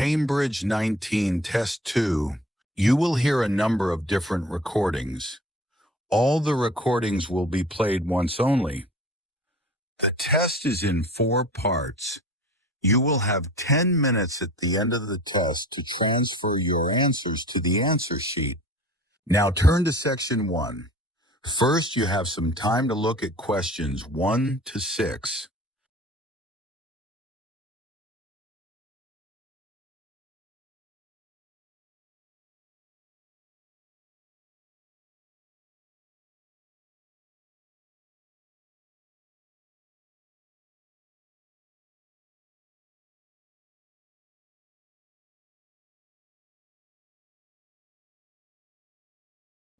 Cambridge 19 Test 2, you will hear a number of different recordings. All the recordings will be played once only. The test is in 4 parts. You will have 10 minutes at the end of the test to transfer your answers to the answer sheet. Now turn to section 1. First, you have some time to look at questions 1 to 6.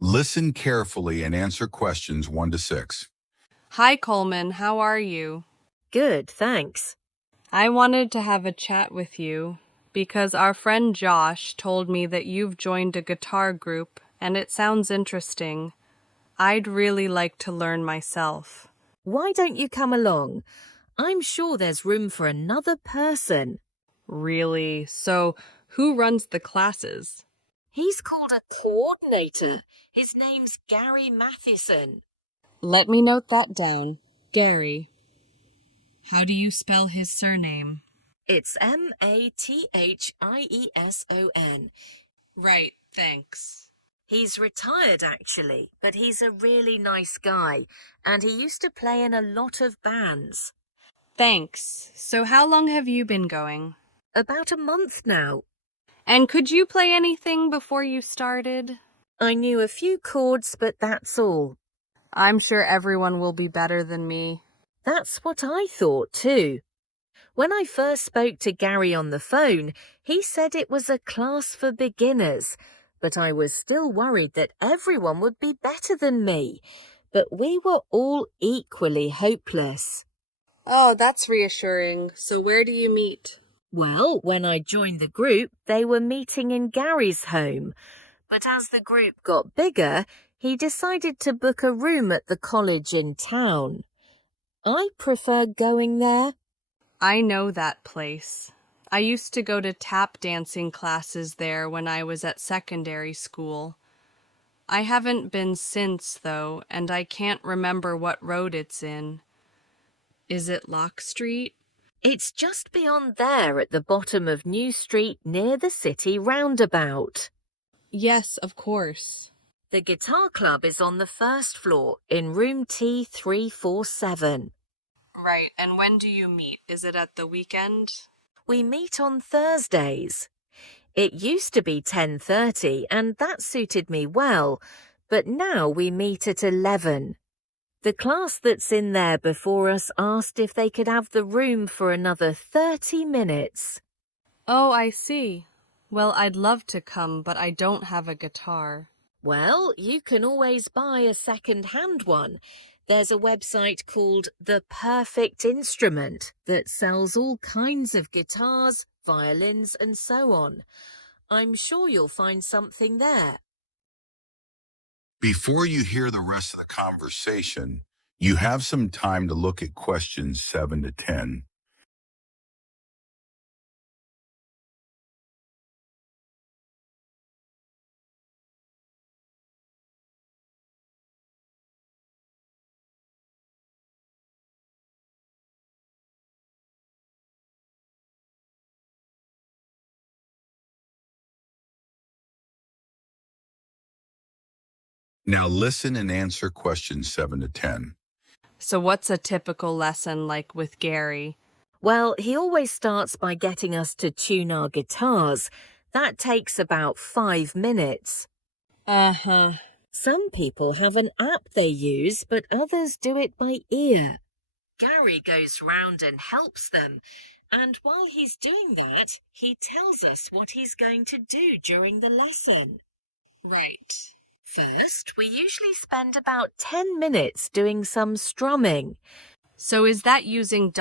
Listen carefully and answer questions 1 to 6. Hi, Coleman. How are you? Good, thanks. I wanted to have a chat with you because our friend Josh told me that you've joined a guitar group and it sounds interesting. I'd really like to learn myself. Why don't you come along? I'm sure there's room for another person. Really? So, who runs the classes? He's called a coordinator. His name's Gary Matheson. Let me note that down. Gary. How do you spell his surname? It's Mathieson. Right, thanks. He's retired, actually, but he's a really nice guy, and he used to play in a lot of bands. Thanks. So how long have you been going? About a month now. And could you play anything before you started? I knew a few chords, but that's all. I'm sure everyone will be better than me. That's what I thought too. When I first spoke to Gary on the phone, he said it was a class for beginners, but I was still worried that everyone would be better than me. But we were all equally hopeless. Oh, that's reassuring. So where do you meet? Well, when I joined the group, they were meeting in Gary's home. But as the group got bigger, he decided to book a room at the college in town. I prefer going there. I know that place. I used to go to tap dancing classes there when I was at secondary school. I haven't been since, though, and I can't remember what road it's in. Is it Lock Street? It's just beyond there at the bottom of New Street near the city roundabout. Yes, of course. The guitar club is on the first floor in room T347. Right, and when do you meet? Is it at the weekend? We meet on Thursdays. It used to be 10:30 and that suited me well, but now we meet at 11. The class that's in there before us asked if they could have the room for another 30 minutes. Oh, I see. Well, I'd love to come, but I don't have a guitar. Well, you can always buy a second-hand one. There's a website called The Perfect Instrument that sells all kinds of guitars, violins, and so on. I'm sure you'll find something there. Before you hear the rest of the conversation, you have some time to look at questions 7 to 10. Now listen and answer questions 7 to 10. So what's a typical lesson like with Gary? Well, he always starts by getting us to tune our guitars. That takes about 5 minutes. Uh-huh. Some people have an app they use, but others do it by ear. Gary goes round and helps them. And while he's doing that, he tells us what he's going to do during the lesson. Right. First, we usually spend about 10 minutes doing some strumming. So is that using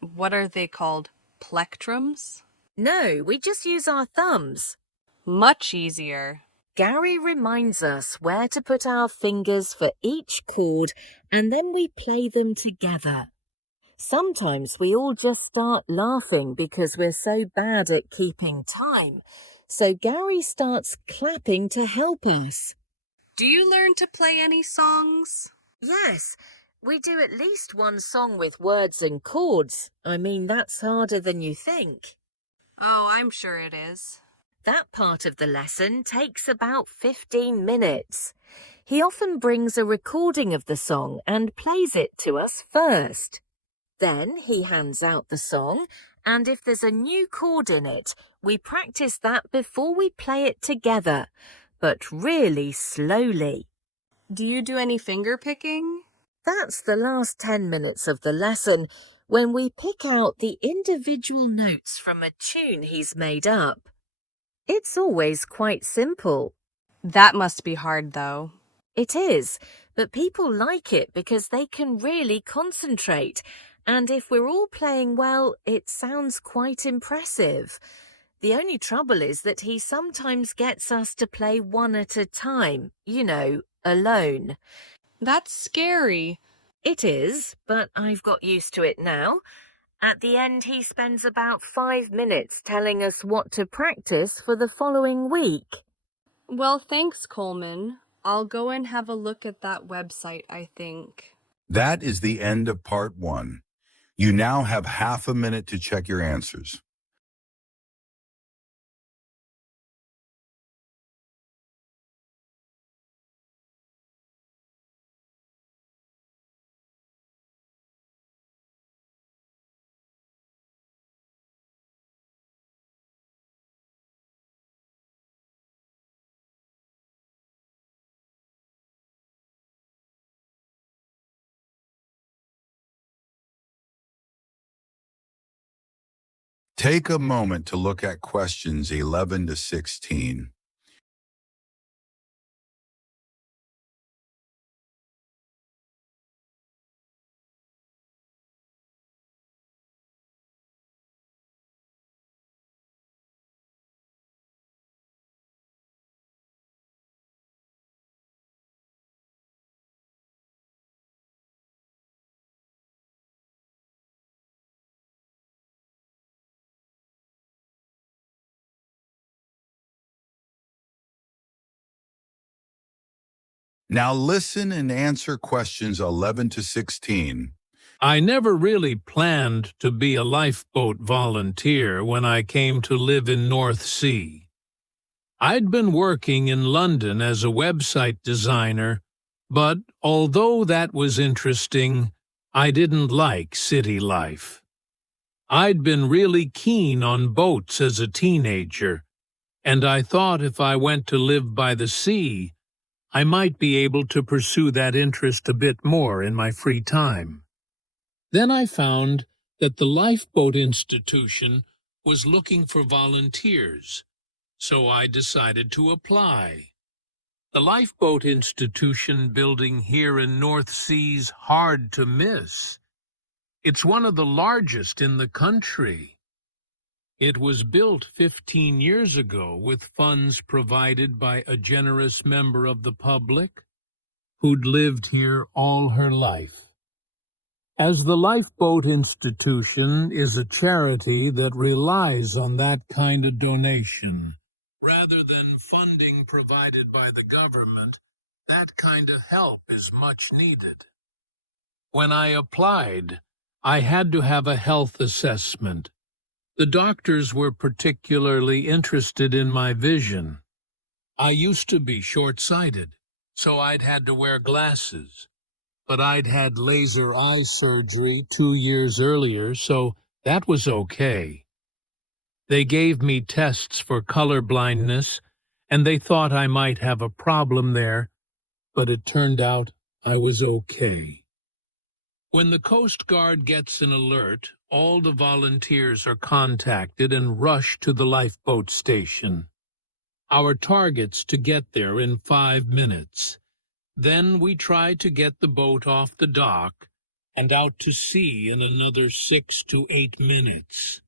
what are they called? Plectrums? No, we just use our thumbs. Much easier. Gary reminds us where to put our fingers for each chord, and then we play them together. Sometimes we all just start laughing because we're so bad at keeping time. So Gary starts clapping to help us. Do you learn to play any songs? Yes, we do at least one song with words and chords. I mean, that's harder than you think. Oh, I'm sure it is. That part of the lesson takes about 15 minutes. He often brings a recording of the song and plays it to us first. Then he hands out the song, and if there's a new chord in it, we practice that before we play it together, but really slowly. Do you do any finger picking? That's the last 10 minutes of the lesson, when we pick out the individual notes from a tune he's made up. It's always quite simple. That must be hard, though. It is, but people like it because they can really concentrate, and if we're all playing well, it sounds quite impressive. The only trouble is that he sometimes gets us to play one at a time, alone. That's scary. It is, but I've got used to it now. At the end, he spends about 5 minutes telling us what to practice for the following week. Well, thanks, Coleman. I'll go and have a look at that website, I think. That is the end of part 1. You now have half a minute to check your answers. Take a moment to look at questions 11 to 16. Now listen and answer questions 11 to 16. I never really planned to be a lifeboat volunteer when I came to live in North Sea. I'd been working in London as a website designer, but although that was interesting, I didn't like city life. I'd been really keen on boats as a teenager, and I thought if I went to live by the sea, I might be able to pursue that interest a bit more in my free time. Then I found that the Lifeboat Institution was looking for volunteers, so I decided to apply. The Lifeboat Institution building here in North Sea's hard to miss. It's one of the largest in the country. It was built 15 years ago with funds provided by a generous member of the public who'd lived here all her life. As the Lifeboat Institution is a charity that relies on that kind of donation, rather than funding provided by the government, that kind of help is much needed. When I applied, I had to have a health assessment. The doctors were particularly interested in my vision. I used to be short-sighted, so I'd had to wear glasses. But I'd had laser eye surgery 2 years earlier, so that was okay. They gave me tests for color blindness, and they thought I might have a problem there, but it turned out I was okay. When the Coast Guard gets an alert, all the volunteers are contacted and rush to the lifeboat station. Our target's to get there in 5 minutes. Then we try to get the boat off the dock and out to sea in another 6 to 8 minutes.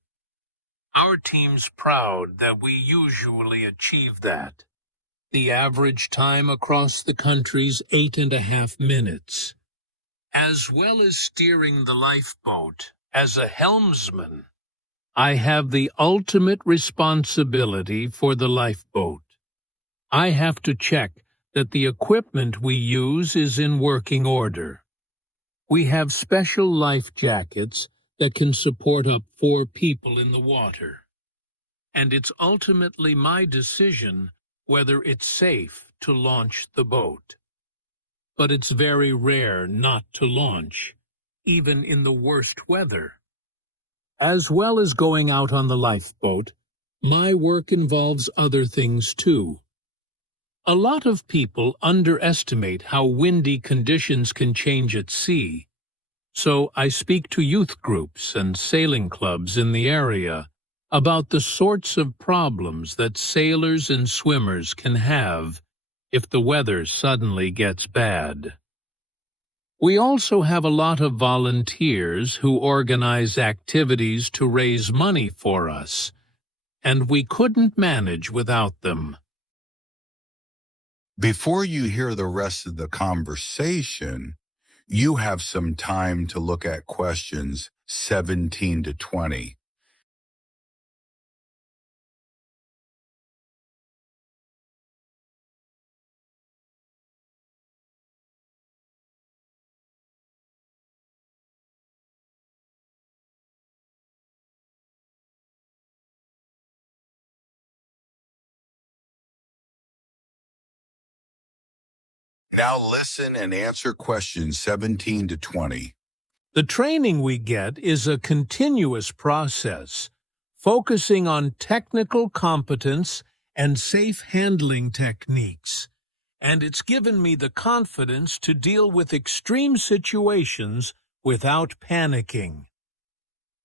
Our team's proud that we usually achieve that. The average time across the country's 8.5 minutes. As well as steering the lifeboat, as a helmsman, I have the ultimate responsibility for the lifeboat. I have to check that the equipment we use is in working order. We have special life jackets that can support up 4 people in the water. And it's ultimately my decision whether it's safe to launch the boat. But it's very rare not to launch, even in the worst weather. As well as going out on the lifeboat, my work involves other things too. A lot of people underestimate how windy conditions can change at sea, so I speak to youth groups and sailing clubs in the area about the sorts of problems that sailors and swimmers can have if the weather suddenly gets bad. We also have a lot of volunteers who organize activities to raise money for us, and we couldn't manage without them. Before you hear the rest of the conversation, you have some time to look at questions 17 to 20. Now listen and answer questions 17 to 20. The training we get is a continuous process, focusing on technical competence and safe handling techniques, and it's given me the confidence to deal with extreme situations without panicking.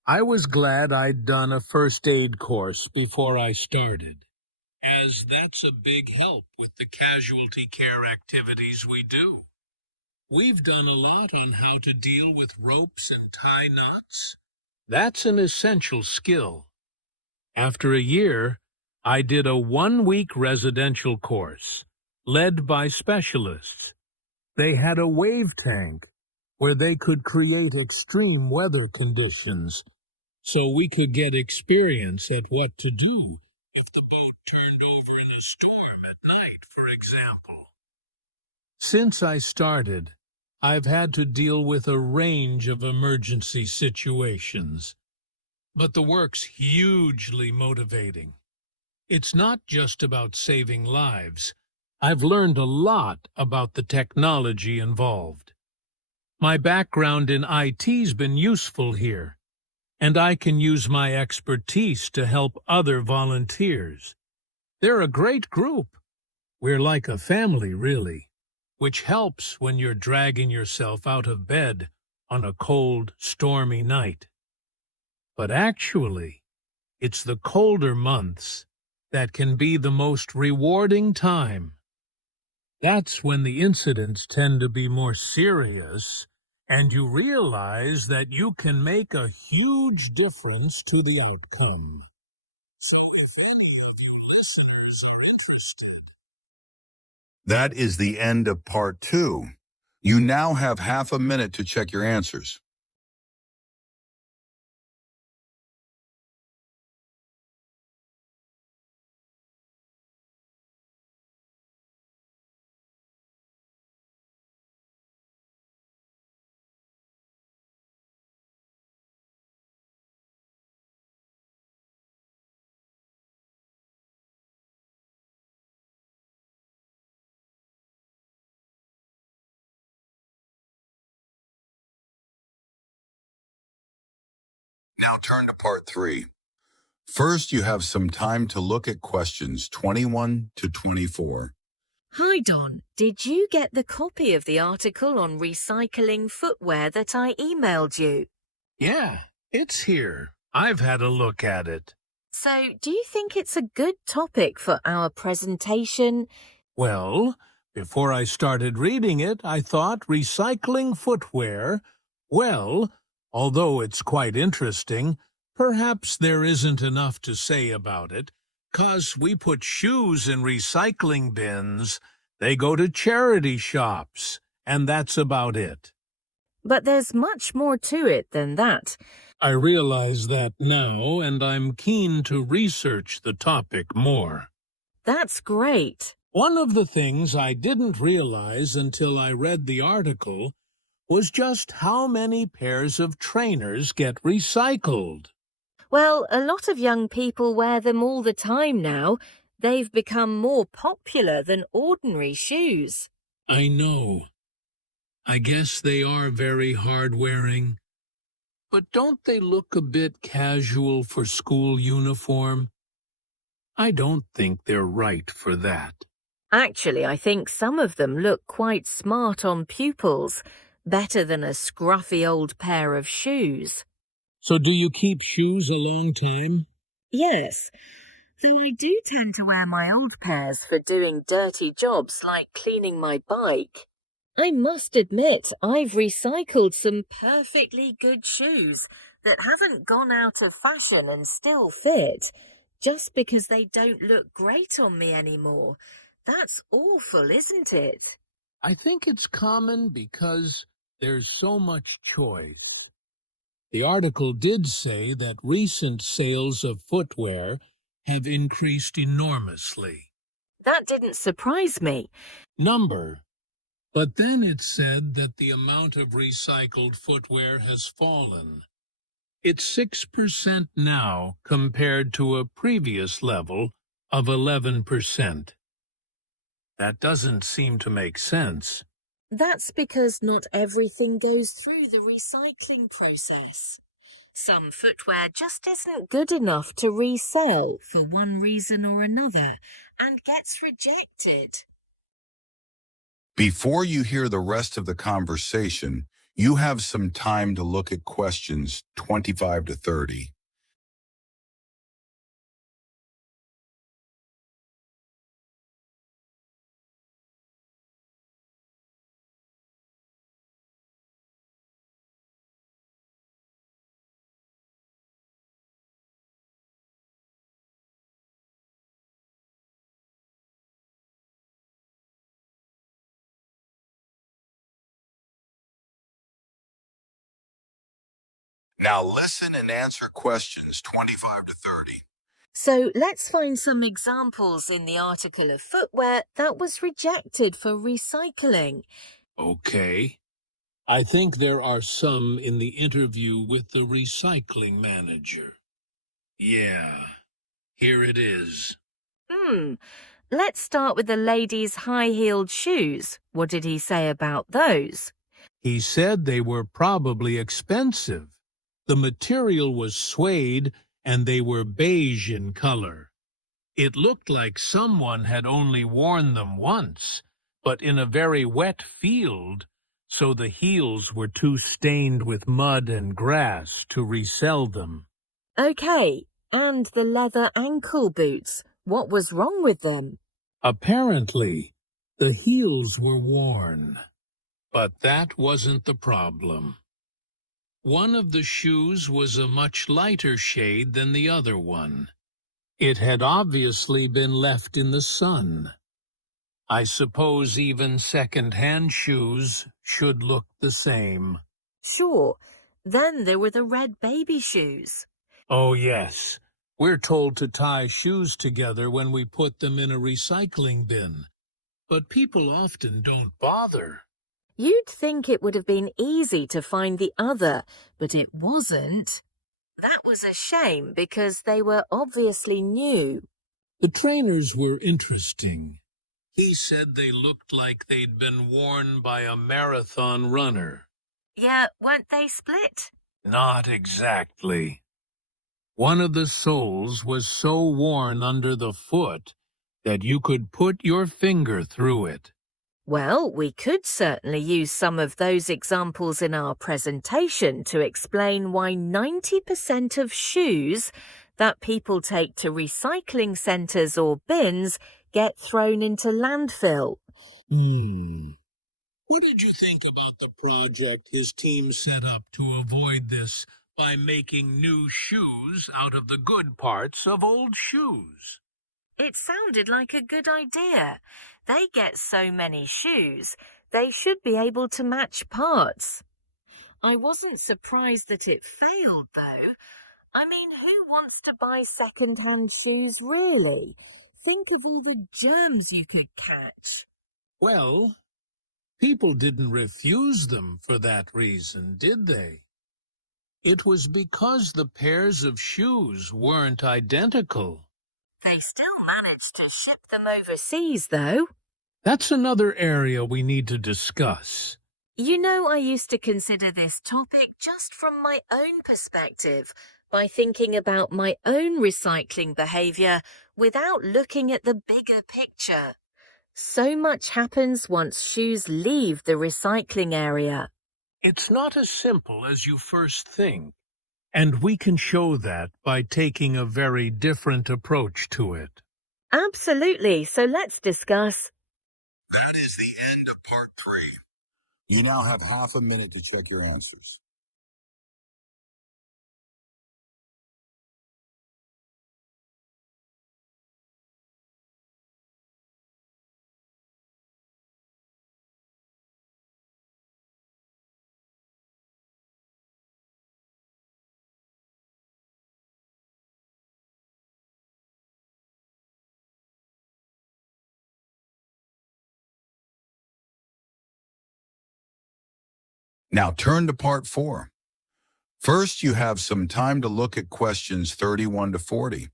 I was glad I'd done a first aid course before I started, as that's a big help with the casualty care activities we do. We've done a lot on how to deal with ropes and tie knots. That's an essential skill. After a year, I did a 1-week residential course, led by specialists. They had a wave tank where they could create extreme weather conditions, so we could get experience at what to do if the boat turned over in a storm at night, for example. Since I started, I've had to deal with a range of emergency situations. But the work's hugely motivating. It's not just about saving lives. I've learned a lot about the technology involved. My background in IT's been useful here, and I can use my expertise to help other volunteers. They're a great group. We're like a family, really, which helps when you're dragging yourself out of bed on a cold, stormy night. But actually, it's the colder months that can be the most rewarding time. That's when the incidents tend to be more serious, and you realize that you can make a huge difference to the outcome. So if any of you listeners are interested, That is the end of part 2. You now have half a minute to check your answers. Now turn to part 3. First, you have some time to look at questions 21 to 24. Hi, Don. Did you get the copy of the article on recycling footwear that I emailed you? yeah, it's here. I've had a look at it. So, do you think it's a good topic for our presentation? Well, before I started reading it, I thought recycling footwear, well, although it's quite interesting, perhaps there isn't enough to say about it, 'cause we put shoes in recycling bins, they go to charity shops, and that's about it. But there's much more to it than that. I realize that now, and I'm keen to research the topic more. That's great. One of the things I didn't realize until I read the article was just how many pairs of trainers get recycled. Well, a lot of young people wear them all the time now. They've become more popular than ordinary shoes. I know. I guess they are very hard-wearing. But don't they look a bit casual for school uniform? I don't think they're right for that. Actually, I think some of them look quite smart on pupils, better than a scruffy old pair of shoes. So do you keep shoes a long time? Yes, though I do tend to wear my old pairs for doing dirty jobs like cleaning my bike. I must admit, I've recycled some perfectly good shoes that haven't gone out of fashion and still fit, just because they don't look great on me anymore. That's awful, isn't it? I think it's common because there's so much choice. The article did say that recent sales of footwear have increased enormously. That didn't surprise me. But then it said that the amount of recycled footwear has fallen. It's 6% now compared to a previous level of 11%. That doesn't seem to make sense. That's because not everything goes through the recycling process. Some footwear just isn't good enough to resell for one reason or another and gets rejected. Before you hear the rest of the conversation, you have some time to look at questions 25 to 30. Now listen and answer questions 25 to 30. So let's find some examples in the article of footwear that was rejected for recycling. Okay. I think there are some in the interview with the recycling manager. Yeah, here it is. Let's start with the lady's high-heeled shoes. What did he say about those? He said they were probably expensive. The material was suede and they were beige in color. It looked like someone had only worn them once, but in a very wet field, so the heels were too stained with mud and grass to resell them. Okay, and the leather ankle boots. What was wrong with them? Apparently, the heels were worn. But that wasn't the problem. One of the shoes was a much lighter shade than the other one. It had obviously been left in the sun. I suppose even second-hand shoes should look the same. Sure. Then there were the red baby shoes. Oh, yes. We're told to tie shoes together when we put them in a recycling bin. But people often don't bother. You'd think it would have been easy to find the other, but it wasn't. That was a shame because they were obviously new. The trainers were interesting. He said they looked like they'd been worn by a marathon runner. Yeah, weren't they split? Not exactly. One of the soles was so worn under the foot that you could put your finger through it. Well, we could certainly use some of those examples in our presentation to explain why 90% of shoes that people take to recycling centres or bins get thrown into landfill. What did you think about the project his team set up to avoid this by making new shoes out of the good parts of old shoes? It sounded like a good idea. They get so many shoes, they should be able to match parts. I wasn't surprised that it failed, though. I mean, who wants to buy second-hand shoes, really? Think of all the germs you could catch. Well, people didn't refuse them for that reason, did they? It was because the pairs of shoes weren't identical. They still managed to ship them overseas, though. That's another area we need to discuss. You know, I used to consider this topic just from my own perspective, by thinking about my own recycling behaviour without looking at the bigger picture. So much happens once shoes leave the recycling area. It's not as simple as you first think, and we can show that by taking a very different approach to it. Absolutely, so let's discuss. That is the end of part 3. You now have half a minute to check your answers. Now turn to part 4. First, you have some time to look at questions 31 to 40.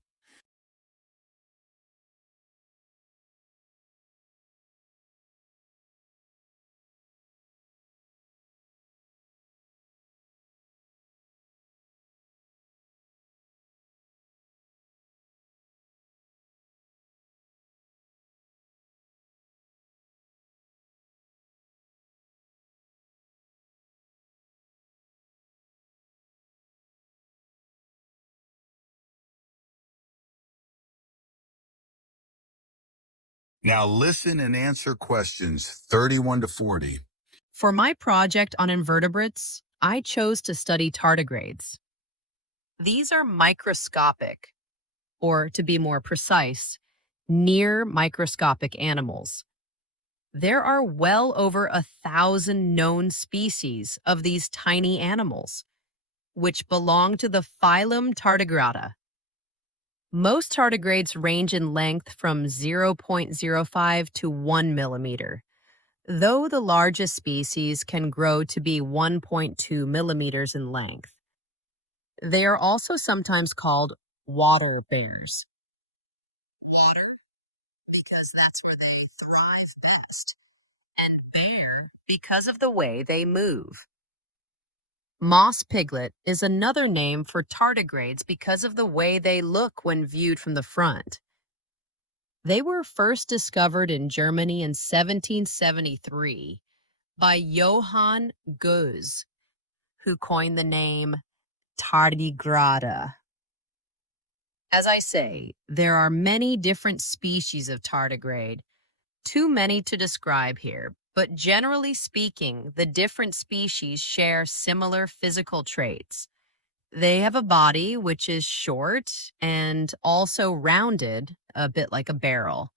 Now listen and answer questions 31 to 40. For my project on invertebrates, I chose to study tardigrades. These are microscopic, or to be more precise, near microscopic animals. There are well over 1,000 known species of these tiny animals, which belong to the phylum Tardigrada. Most tardigrades range in length from 0.05 to 1 millimeter, though the largest species can grow to be 1.2 millimeters in length. They are also sometimes called water bears. Water, because that's where they thrive best, and bear, because of the way they move. Moss piglet is another name for tardigrades because of the way they look when viewed from the front. They were first discovered in Germany in 1773 by Johann Goes, who coined the name tardigrada. As I say, there are many different species of tardigrade, too many to describe here, but generally speaking, the different species share similar physical traits. They have a body which is short and also rounded, a bit like a barrel,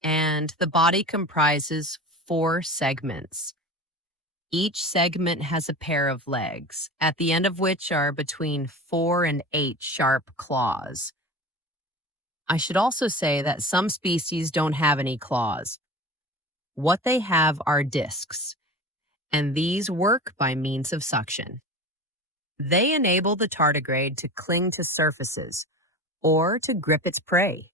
and the body comprises 4 segments. Each segment has a pair of legs, at the end of which are between 4 and 8 sharp claws. I should also say that some species don't have any claws. What they have are discs, and these work by means of suction. They enable the tardigrade to cling to surfaces or to grip its prey.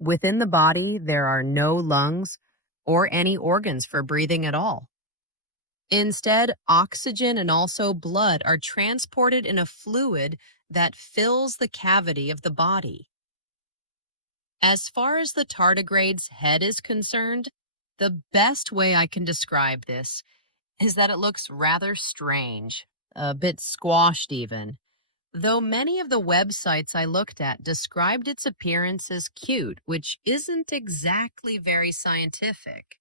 Within the body, there are no lungs or any organs for breathing at all. Instead, oxygen and also blood are transported in a fluid that fills the cavity of the body. As far as the tardigrade's head is concerned, the best way I can describe this is that it looks rather strange, a bit squashed even, though many of the websites I looked at described its appearance as cute, which isn't exactly very scientific.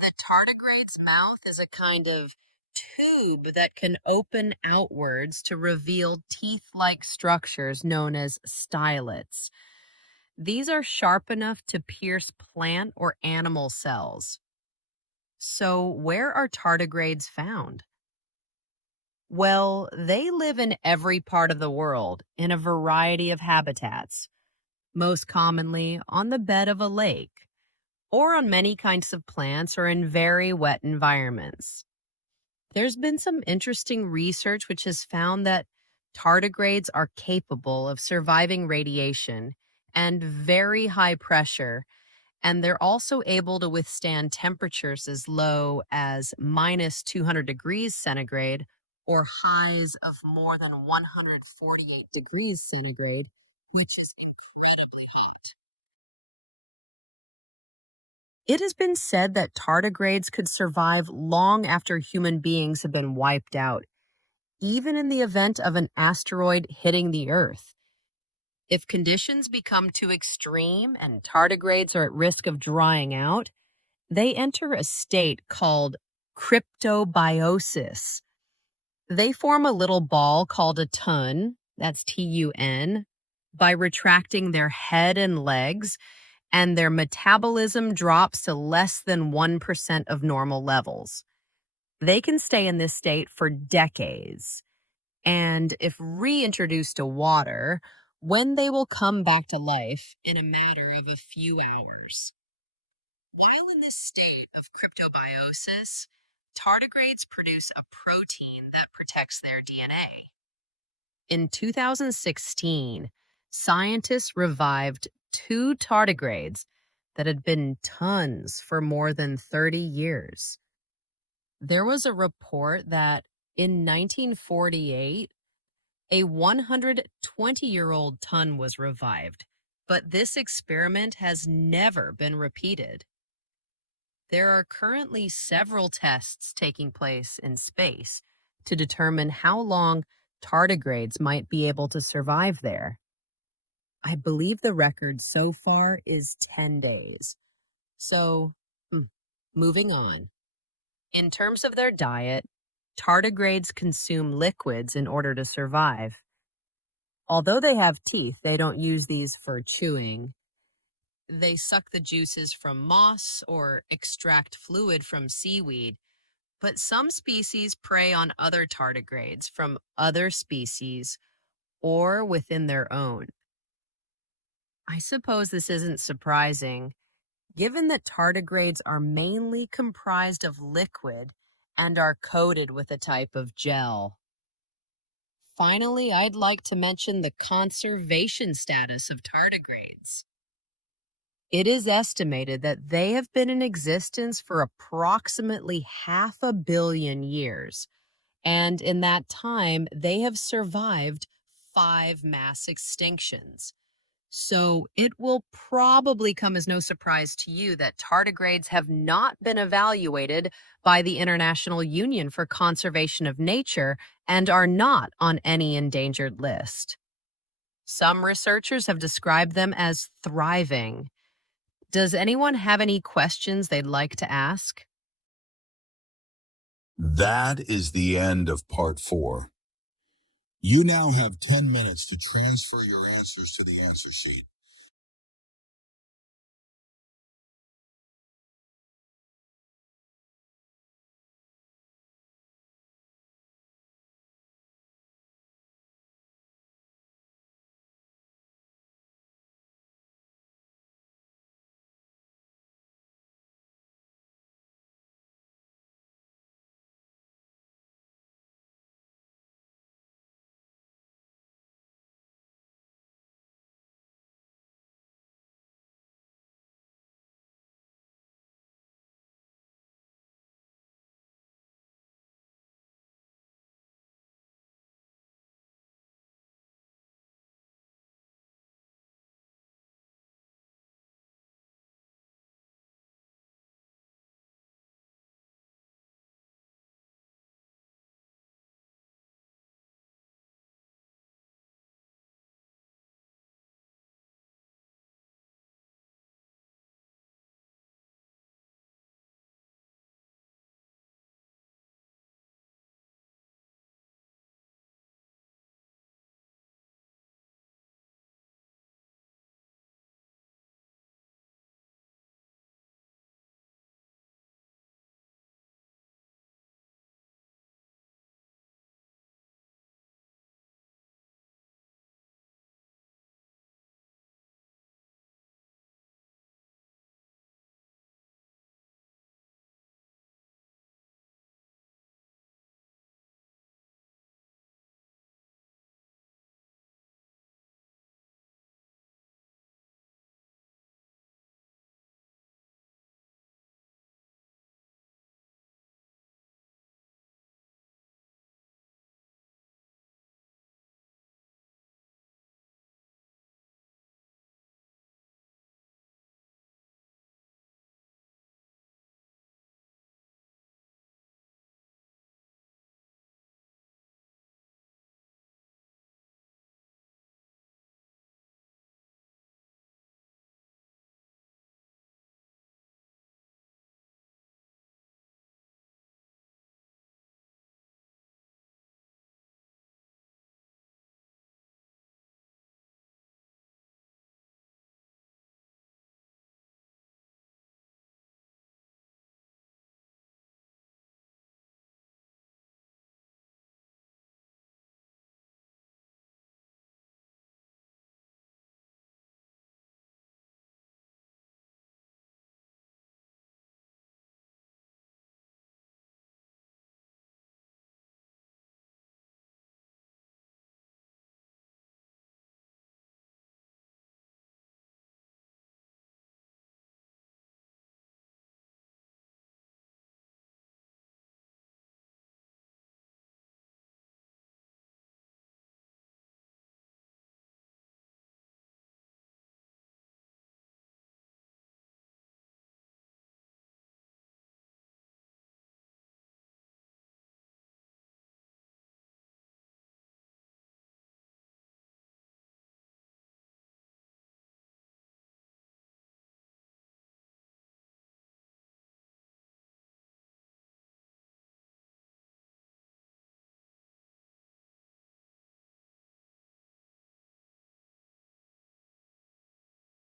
The tardigrade's mouth is a kind of tube that can open outwards to reveal teeth-like structures known as stylets. These are sharp enough to pierce plant or animal cells. So, where are tardigrades found? Well, they live in every part of the world in a variety of habitats, most commonly on the bed of a lake, or on many kinds of plants or in very wet environments. There's been some interesting research which has found that tardigrades are capable of surviving radiation and very high pressure, and they're also able to withstand temperatures as low as minus 200 degrees centigrade or highs of more than 148 degrees centigrade, which is incredibly hot. It has been said that tardigrades could survive long after human beings have been wiped out, even in the event of an asteroid hitting the Earth. If conditions become too extreme and tardigrades are at risk of drying out, they enter a state called cryptobiosis. They form a little ball called a tun, that's TUN, by retracting their head and legs, and their metabolism drops to less than 1% of normal levels. They can stay in this state for decades. And if reintroduced to water, when they will come back to life in a matter of a few hours. While in this state of cryptobiosis, tardigrades produce a protein that protects their DNA. In 2016, scientists revived 2 tardigrades that had been tons for more than 30 years. There was a report that in 1948, a 120-year-old tun was revived, but this experiment has never been repeated. There are currently several tests taking place in space to determine how long tardigrades might be able to survive there. I believe the record so far is 10 days. So, moving on. In terms of their diet, tardigrades consume liquids in order to survive. Although they have teeth, they don't use these for chewing. They suck the juices from moss or extract fluid from seaweed, but some species prey on other tardigrades from other species or within their own. I suppose this isn't surprising, given that tardigrades are mainly comprised of liquid and are coated with a type of gel. Finally, I'd like to mention the conservation status of tardigrades. It is estimated that they have been in existence for approximately 500 million years, and in that time, they have survived 5 mass extinctions. So it will probably come as no surprise to you that tardigrades have not been evaluated by the International Union for Conservation of Nature and are not on any endangered list. Some researchers have described them as thriving. Does anyone have any questions they'd like to ask? That is the end of part 4. You now have 10 minutes to transfer your answers to the answer sheet.